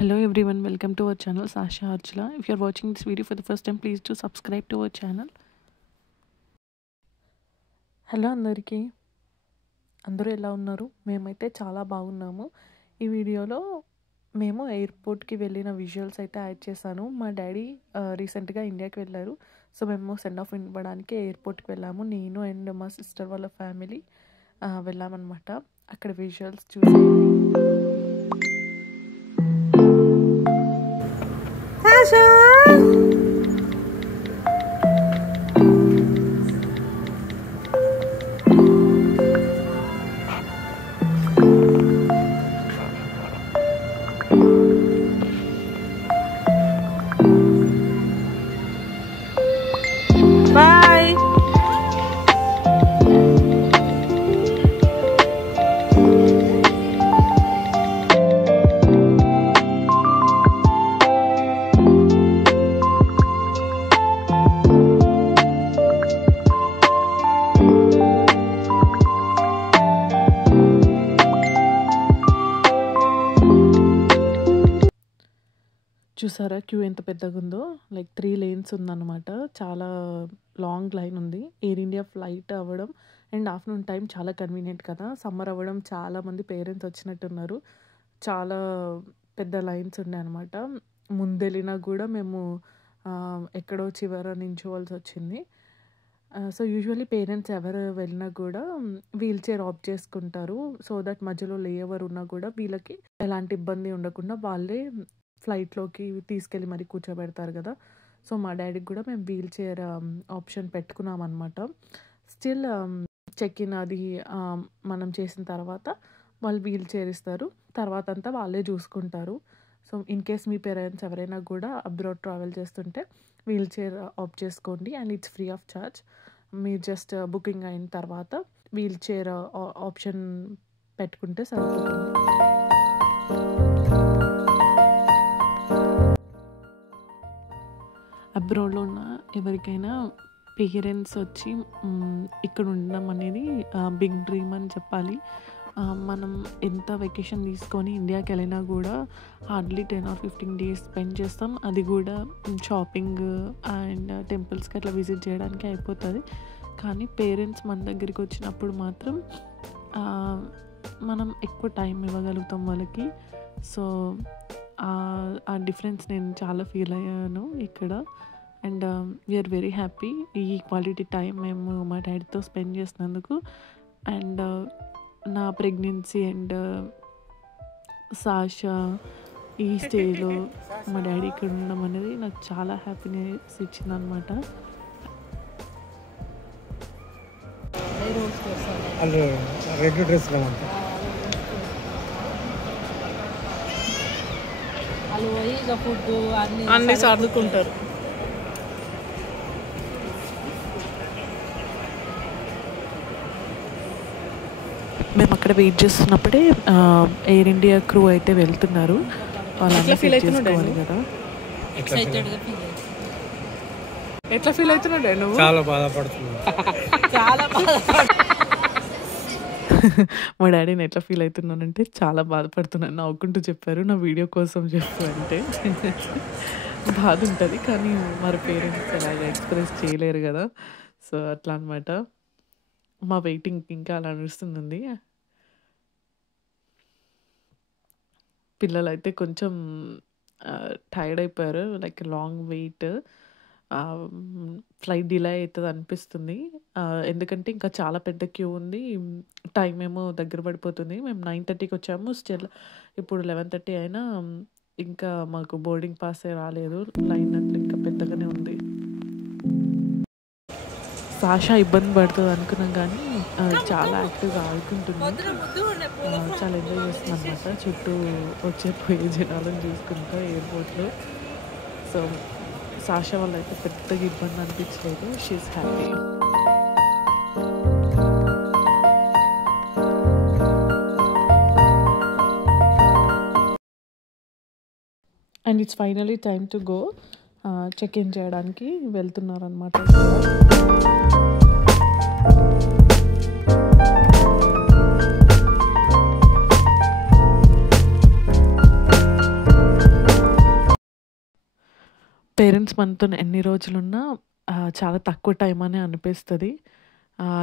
Hello everyone, welcome to our channel Sasha Archula. If you are watching this video for the first time, please do subscribe to our channel. Hello అందరికీ, అందరూ ఎలా ఉన్నారు? మేమైతే చాలా బాగున్నాము. ఈ వీడియోలో మేము ఎయిర్పోర్ట్కి వెళ్ళిన విజువల్స్ అయితే యాడ్ చేశాను. మా డాడీ రీసెంట్గా ఇండియాకి వెళ్ళారు. సో మేము సెండ్ ఆఫ్ ఇవ్వడానికి ఎయిర్పోర్ట్కి వెళ్ళాము. నేను అండ్ మా సిస్టర్ వాళ్ళ ఫ్యామిలీ వెళ్ళామన్నమాట. అక్కడ విజువల్స్ చూసి చూసారా క్యూ ఎంత పెద్దగా ఉందో. లైక్ 3 lanes ఉందన్నమాట. చాలా లాంగ్ లైన్ ఉంది. ఎయిర్ ఇండియా ఫ్లైట్ అవ్వడం అండ్ ఆఫ్టర్నూన్ టైం చాలా కన్వీనియంట్ కదా. సమ్మర్ అవ్వడం చాలామంది పేరెంట్స్ వచ్చినట్టున్నారు. చాలా పెద్ద లైన్స్ ఉన్నాయి అనమాట. ముందెళ్ళినా కూడా మేము ఎక్కడో చివర నించోవాల్సి వచ్చింది. సో యూజువల్లీ పేరెంట్స్ ఎవరు వెళ్ళినా కూడా వీల్ చైర్ ఆఫ్ చేసుకుంటారు. సో దట్ మధ్యలో లేఓవర్ ఉన్నా కూడా వీళ్ళకి ఎలాంటి ఇబ్బంది ఉండకుండా వాళ్ళే ఫ్లైట్లోకి తీసుకెళ్ళి మరి కూర్చోబెడతారు కదా. సో మా డాడీకి కూడా మేము వీల్ చైర్ ఆప్షన్ పెట్టుకున్నాం అనమాట. స్టిల్ చెక్ ఇన్ అది మనం చేసిన తర్వాత వాళ్ళు వీల్ చైర్ ఇస్తారు. తర్వాత అంతా వాళ్ళే చూసుకుంటారు. So in case me parents ఎవరైనా కూడా అబ్రాడ్ ట్రావెల్ చేస్తుంటే వీల్ చైర్ ఆఫ్ చేసుకోండి and it's free of charge. మీరు జస్ట్ బుకింగ్ అయిన తర్వాత వీల్ చైర్ ఆప్షన్ పెట్టుకుంటే సరిపోతుంది. అబ్రాడ్లో ఉన్న ఎవరికైనా పేరెంట్స్ వచ్చి ఇక్కడ ఉండడం అనేది బిగ్ డ్రీమ్ అని చెప్పాలి. మనం ఎంత వెకేషన్ తీసుకొని ఇండియాకి వెళ్ళినా కూడా హార్డ్లీ 10 or 15 days స్పెండ్ చేస్తాం. అది కూడా షాపింగ్ అండ్ టెంపుల్స్కి అట్లా విజిట్ చేయడానికి అయిపోతుంది. కానీ పేరెంట్స్ మన దగ్గరికి వచ్చినప్పుడు మాత్రం మనం ఎక్కువ టైం ఇవ్వగలుగుతాం వాళ్ళకి. సో ఆ డిఫరెన్స్ నేను చాలా ఫీల్ అయ్యాను ఇక్కడ. అండ్ వీఆర్ వెరీ హ్యాపీ ఈ క్వాలిటీ టైం మేము మా డాడీతో స్పెండ్ చేసినందుకు. అండ్ నా ప్రెగ్నెన్సీ అండ్ సాషా ఈ స్టేజ్లో మా డాడీ ఇక్కడ ఉండడం అనేది నాకు చాలా హ్యాపీనెస్ ఇచ్చింది అనమాట. అన్ని సర్దుకుంటారు. మేము అక్కడ వెయిట్ చేస్తున్నప్పుడే ఎయిర్ ఇండియా క్రూ అయితే వెళ్తున్నారు. వాళ్ళంతా ఫీల్ అవుతున్నాడు కదా. ఎట్లా ఫీల్ అవుతున్నాడు నువ్వు? చాలా బాధపడుతున్నావు. మా డాడీని ఎట్లా ఫీల్ అవుతున్నానంటే చాలా బాధపడుతున్నాను నవ్వుకుంటూ చెప్పారు. నా వీడియో కోసం చెప్పు అంటే బాధ ఉంటుంది కానీ మరి పేరెంట్స్ అలాగా ఎక్స్ప్రెస్ చేయలేరు కదా. సో అట్లా అనమాట. మా వెయిటింగ్ ఇంకా అలా నడుస్తుంది. పిల్లలు అయితే కొంచెం టైర్డ్ అయిపోయారు. Like long wait. Flight delay అవుతుంది అనిపిస్తుంది. ఎందుకంటే ఇంకా చాలా పెద్ద క్యూ ఉంది. టైం ఏమో దగ్గర పడిపోతుంది. మేము 9:30కి వచ్చాము. స్టిల్ ఇప్పుడు 11:30 అయినా ఇంకా మాకు బోర్డింగ్ పాసే రాలేదు. లైన్ అట్లా ఇంకా పెద్దగానే ఉంది. సాషా ఇబ్బంది పడుతుంది అనుకున్నాం కానీ చాలా యాక్టివ్గా ఆడుకుంటుంది. చాలా ఎంజాయ్ చేస్తుంది అనమాట. చుట్టూ వచ్చే పోయే జనాలను చూసుకుంటా ఎయిర్పోర్ట్లో. సో సాషా వల్ల అయితే పెద్దగా ఇబ్బంది అనిపించలేదు. She is happy. And it's finally time to go. Check in చేయడానికి వెళ్తున్నారు అనమాట. పేరెంట్స్ మనతో ఎన్ని రోజులున్నా చాలా తక్కువ టైం అనే అనిపిస్తది.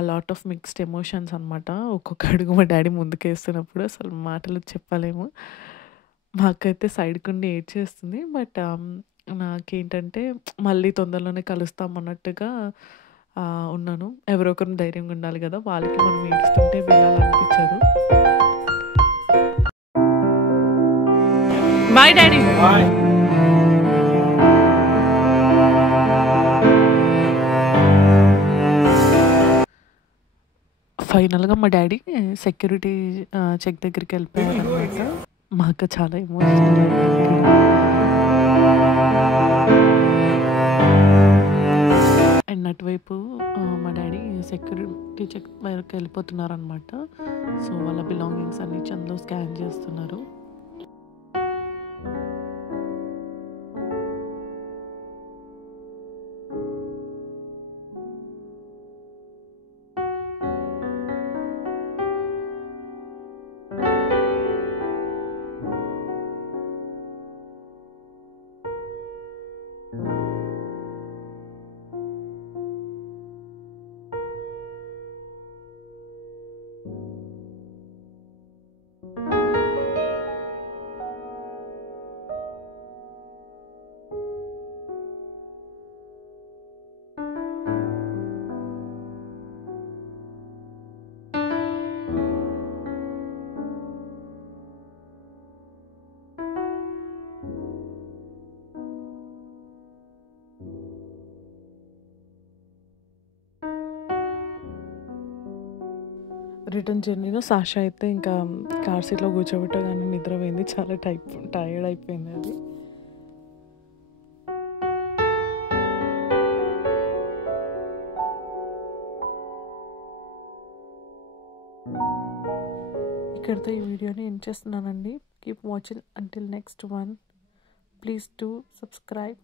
లాట్ ఆఫ్ మిక్స్డ్ ఎమోషన్స్ అనమాట. ఒక్కొక్క అడుగు మా డ్యాడీ ముందుకేస్తున్నప్పుడు అసలు మాటలు చెప్పలేము. మా అక్కయితే సైడ్‌కుండి ఏడ్చేస్తుంది. బట్ నాకేంటంటే మళ్ళీ తొందరలోనే కలుస్తాం అన్నట్టుగా ఉన్నాను. ఎవరో ఒకరు ధైర్యంగా ఉండాలి గదా! వాళ్ళకి మనం ఏడుస్తుంటే వెళ్ళాలనిపించదు. Bye daddy. బాయ్. ఫైనల్‌గా మా డ్యాడీ సెక్యూరిటీ చెక్ దగ్గరికెళ్ళిపోయారనమాట. మా అక్క చాలా ఎమోషనల్ అయింది ఇక్కడ. అండ్ అటువైపు మా డ్యాడీ సెక్యూరిటీ చెక్ వరకెళ్ళిపోతున్నారనమాట. సో, వాళ్ళ బిలాంగింగ్స్ అన్నీ అందులో స్కాన్ చేస్తున్నారు. రిటర్న్ జర్నీలో సాషా అయితే ఇంకా కార్ సీట్‌లో కూర్చోబెట్టగానే నిద్రపోయింది. చాలా టైర్డ్ అయిపోయింది అది. ఇక్కడితో ఈ వీడియోని ఎండ్ చేస్తున్నానండి. Keep watching until next one. Please do subscribe.